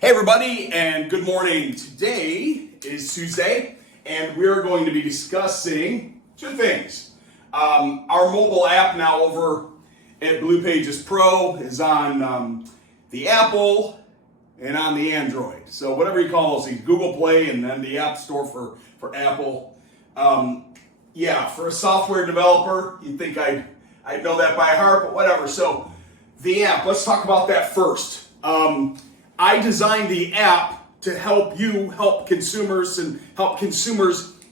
Hey everybody, and good morning. Today is Tuesday, and we're going to be discussing two things. Our mobile app now over at BluePagesPro is on the Apple and on the Android. So whatever you call those things, Google Play and then the App Store for Apple. For a software developer, you'd think I'd know that by heart, but whatever. So the app, let's talk about that first. I designed the app to help consumers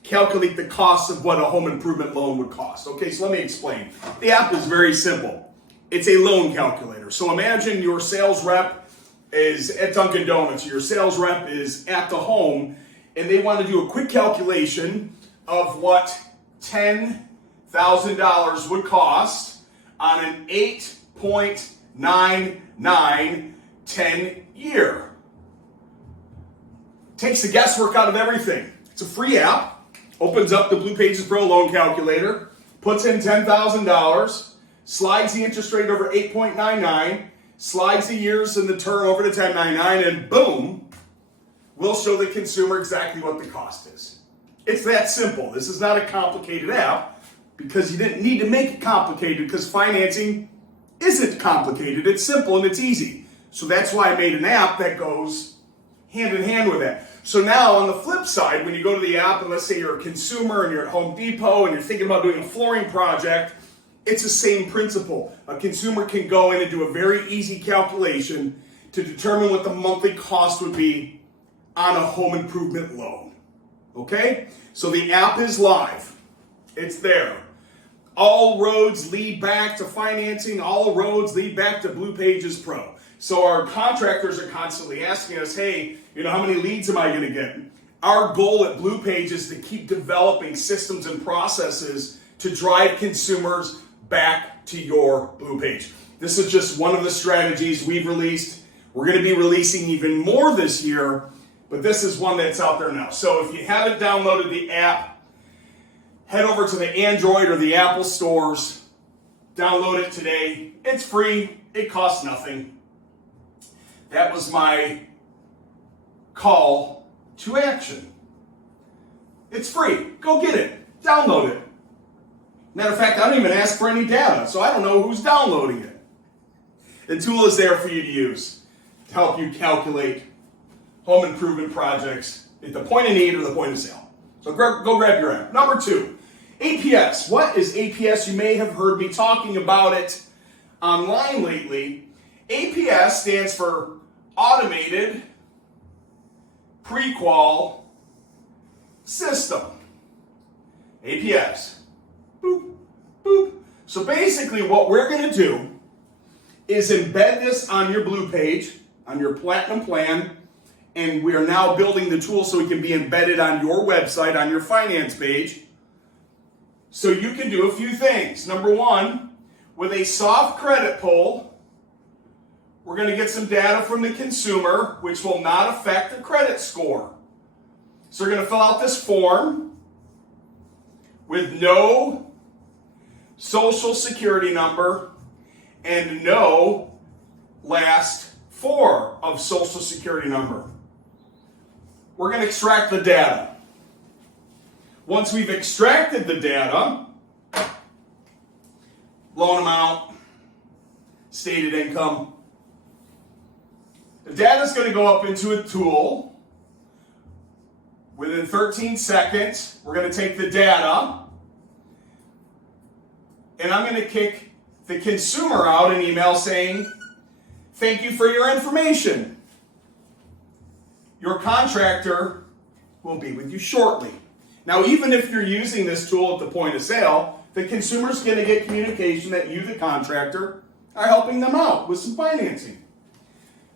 calculate the cost of what a home improvement loan would cost. Okay, so let me explain. The app is very simple. It's a loan calculator. So imagine your sales rep is at Dunkin' Donuts. Your sales rep is at the home, and they want to do a quick calculation of what $10,000 would cost on an 8.99 10-year. Takes the guesswork out of everything. It's a free app. Opens up the BluePagesPro loan calculator, puts in $10,000, slides the interest rate over 8.99, slides the years and the term over to 1099, and boom, we'll show the consumer exactly what the cost is. It's that simple. This is not a complicated app because you didn't need to make it complicated because financing isn't complicated. It's simple and it's easy. So that's why I made an app that goes hand in hand with that. So now on the flip side, when you go to the app and let's say you're a consumer and you're at Home Depot and you're thinking about doing a flooring project, it's the same principle. A consumer can go in and do a very easy calculation to determine what the monthly cost would be on a home improvement loan. Okay? So the app is live. It's there. All roads lead back to financing. All roads lead back to BluePagesPro. So our contractors are constantly asking us, hey, how many leads am I going to get? Our goal at BluePage is to keep developing systems and processes to drive consumers back to your BluePage. This is just one of the strategies we've released. We're going to be releasing even more this year, but this is one that's out there now. So if you haven't downloaded the app, head over to the Android or the Apple stores, download it today. It's free. It costs nothing. That was my call to action. It's free. Go get it. Download it. Matter of fact, I don't even ask for any data, so I don't know who's downloading it. The tool is there for you to use to help you calculate home improvement projects at the point of need or the point of sale. So go grab your app. Number 2, APS. What is APS? You may have heard me talking about it online lately. APS stands for Automated Pre-qual System. APS. Boop, boop. So basically what we're going to do is embed this on your BluePage, on your Platinum plan, and we are now building the tool so it can be embedded on your website, on your finance page. So you can do a few things. Number 1, with a soft credit pull, we're going to get some data from the consumer, which will not affect the credit score. So we're going to fill out this form with no social security number and no last 4 of social security number. We're going to extract the data. Once we've extracted the data, loan amount, stated income, the data is going to go up into a tool. Within 13 seconds, we're going to take the data, and I'm going to kick the consumer out an email saying, thank you for your information. Your contractor will be with you shortly. Now, even if you're using this tool at the point of sale, the consumer's going to get communication that you, the contractor, are helping them out with some financing.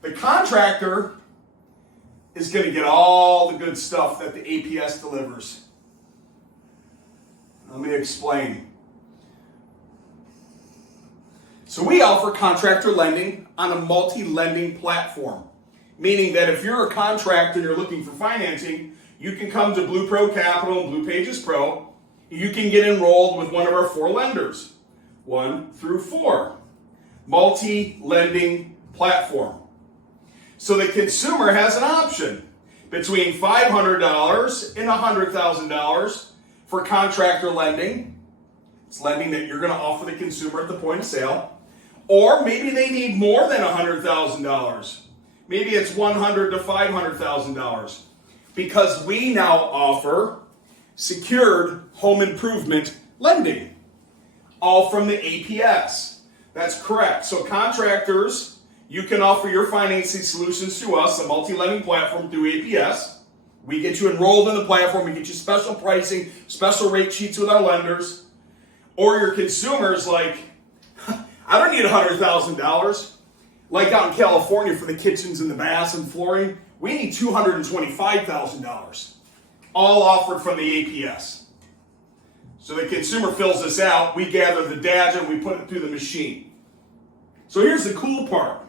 The contractor is going to get all the good stuff that the APS delivers. Let me explain. So we offer contractor lending on a multi-lending platform, meaning that if you're a contractor and you're looking for financing, you can come to Blue Pro Capital and BluePagesPro. You can get enrolled with one of our 4 lenders, 1 through 4. Multi-lending platform. So the consumer has an option between $500 and $100,000 for contractor lending. It's lending that you're going to offer the consumer at the point of sale. Or maybe they need more than $100,000. Maybe it's $100,000 to $500,000. Because we now offer secured home improvement lending, all from the APS. That's correct. So contractors, you can offer your financing solutions to us, a multi-lending platform through APS. We get you enrolled in the platform. We get you special pricing, special rate sheets with our lenders. Or your consumers like, I don't need $100,000. Like out in California for the kitchens and the baths and flooring, we need $225,000. All offered from the APS. So the consumer fills this out, we gather the data, and we put it through the machine. So here's the cool part.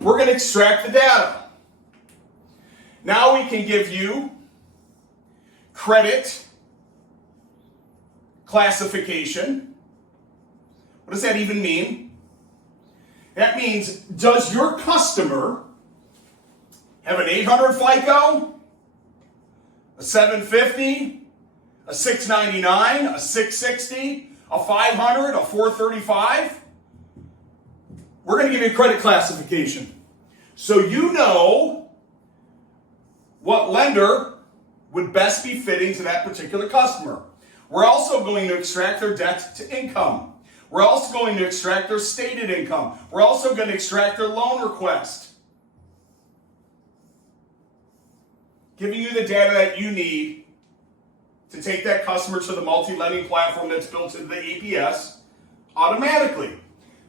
We're going to extract the data. Now we can give you credit classification. What does that even mean? That means, does your customer have an 800 FICO, a 750, a 699, a 660, a 500, a 435? We're going to give you a credit classification. So you know what lender would best be fitting to that particular customer. We're also going to extract their debt to income. We're also going to extract their stated income. We're also going to extract their loan request. Giving you the data that you need to take that customer to the multi-lending platform that's built into the APS automatically.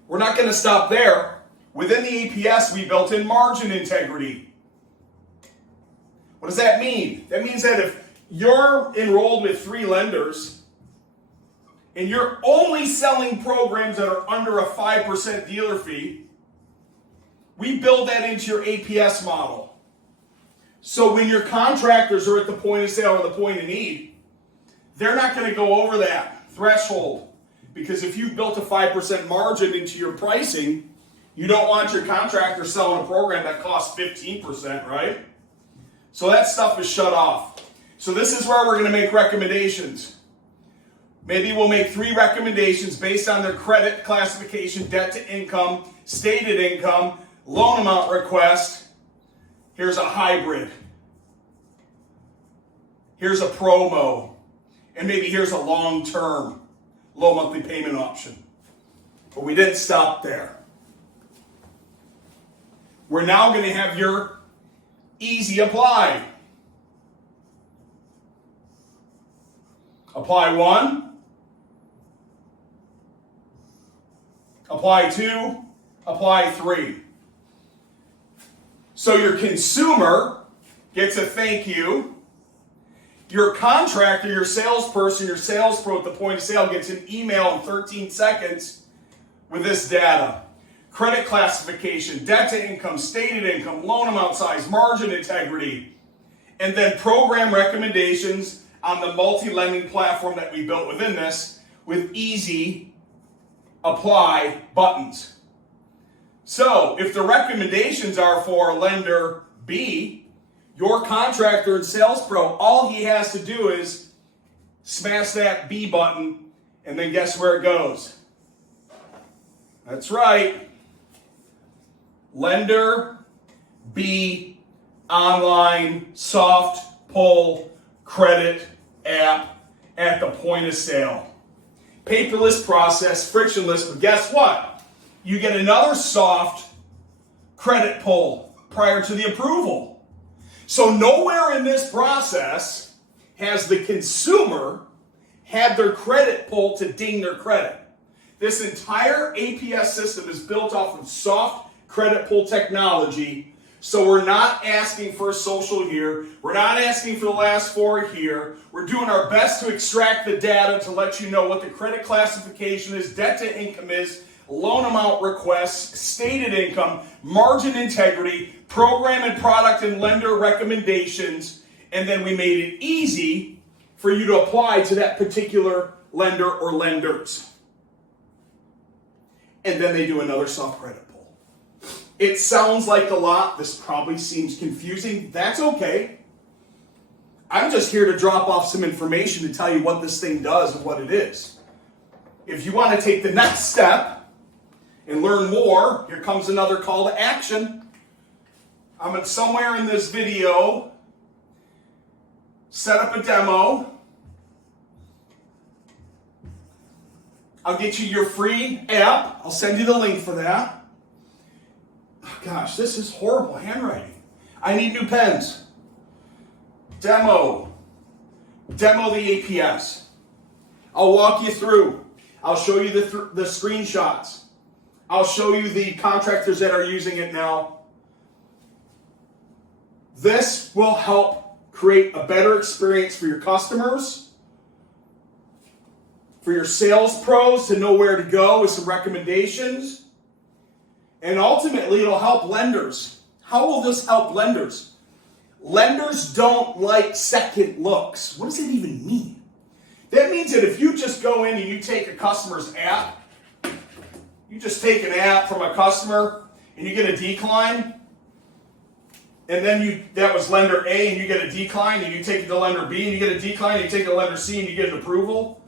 We're not going to stop there. Within the APS, we built in margin integrity. What does that mean? That means that if you're enrolled with 3 lenders and you're only selling programs that are under a 5% dealer fee, we build that into your APS model. So when your contractors are at the point of sale or the point of need, they're not going to go over that threshold. Because if you've built a 5% margin into your pricing, you don't want your contractor selling a program that costs 15%, right? So that stuff is shut off. So this is where we're going to make recommendations. Maybe we'll make 3 recommendations based on their credit classification, debt to income, stated income, loan amount request. Here's a hybrid. Here's a promo. And maybe here's a long-term, low monthly payment option. But we didn't stop there. We're now going to have your easy apply. Apply 1. Apply 2. Apply 3. So your consumer gets a thank you. Your contractor, your salesperson, your sales pro at the point of sale gets an email in 13 seconds with this data. Credit classification, debt to income, stated income, loan amount size, margin integrity, and then program recommendations on the multi-lending platform that we built within this with easy apply buttons. So if the recommendations are for lender B, your contractor and sales pro, all he has to do is smash that B button, and then guess where it goes? That's right. Lender B online soft pull credit app at the point of sale. Paperless process, frictionless, but guess what? You get another soft credit pull prior to the approval. So nowhere in this process has the consumer had their credit pull to ding their credit. This entire APS system is built off of soft credit pull technology. So we're not asking for a social here. We're not asking for the last 4 here. We're doing our best to extract the data to let you know what the credit classification is, debt to income is, loan amount requests, stated income, margin integrity, program and product and lender recommendations, and then we made it easy for you to apply to that particular lender or lenders. And then they do another soft credit pull. It sounds like a lot. This probably seems confusing. That's okay. I'm just here to drop off some information to tell you what this thing does and what it is. If you want to take the next step and learn more, here comes another call to action. I'm somewhere in this video, set up a demo. I'll get you your free app. I'll send you the link for that. Oh, gosh, this is horrible handwriting. I need new pens. Demo the APS. I'll walk you through. I'll show you the screenshots. I'll show you the contractors that are using it now. This will help create a better experience for your customers, for your sales pros to know where to go with some recommendations, and ultimately it'll help lenders. How will this help lenders? Lenders don't like second looks. What does that even mean? That means that if you just go in and you take a customer's app, you just take an app from a customer and you get a decline, and then that was lender A and you get a decline, and you take it to lender B and you get a decline, and you take it to lender C and you get an approval.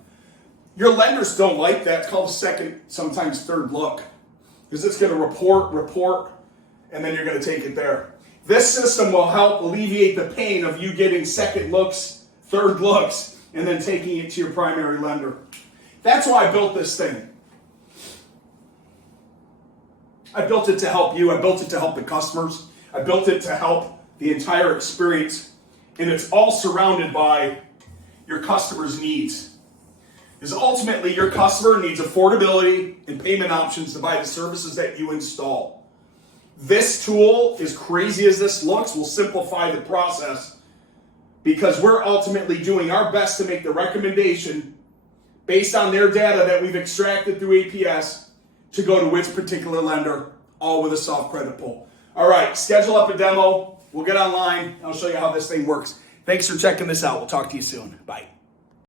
Your lenders don't like that. It's called a second, sometimes third look, because it's going to report, and then you're going to take it there. This system will help alleviate the pain of you getting second looks, third looks, and then taking it to your primary lender. That's why I built this thing. I built it to help you. I built it to help the customers. I built it to help the entire experience. And it's all surrounded by your customer's needs. Because ultimately, your customer needs affordability and payment options to buy the services that you install. This tool, as crazy as this looks, will simplify the process, because we're ultimately doing our best to make the recommendation based on their data that we've extracted through APS to go to which particular lender, all with a soft credit pull. All right, schedule up a demo. We'll get online. I'll show you how this thing works. Thanks for checking this out. We'll talk to you soon. Bye.